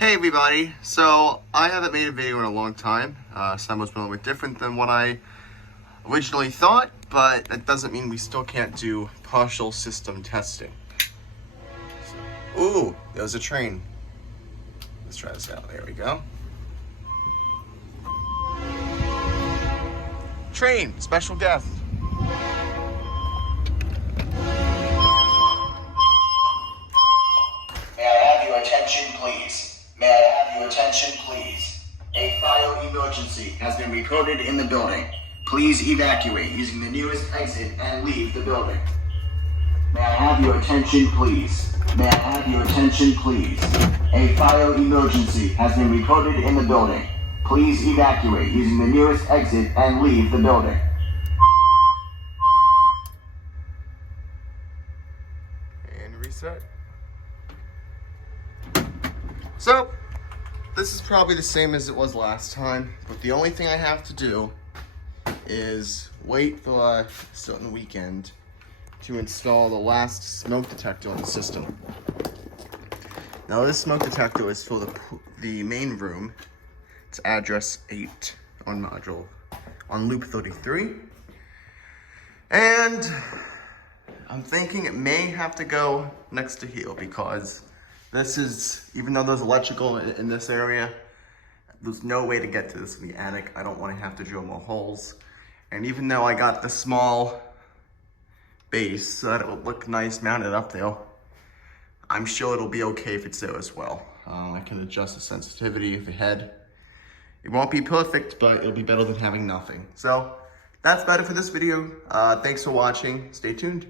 Hey everybody, so I haven't made a video in a long time. Some was a little bit different than what I originally thought, but that doesn't mean we still can't do partial system testing. Ooh, there's a train. Let's try this out. There we go. Train, special guest. May I have your attention, please? May I have your attention, please? A fire emergency has been reported in the building. Please evacuate using the nearest exit and leave the building. May I have your attention, please? May I have your attention, please? A fire emergency has been reported in the building. Please evacuate using the nearest exit and leave the building. And reset. So, this is probably the same as it was last time, but the only thing I have to do is wait for a certain weekend to install the last smoke detector on the system. Now this smoke detector is for the main room. It's address 8 on module, on loop 33. And I'm thinking it may have to go next to here because this is, even though there's electrical in this area, there's no way to get to this in the attic. I don't want to have to drill more holes. And even though I got the small base so that it would look nice mounted up there, I'm sure it'll be okay if it's there as well. I can adjust the sensitivity of the head. It won't be perfect, but it'll be better than having nothing. So that's better for this video. Thanks for watching. Stay tuned.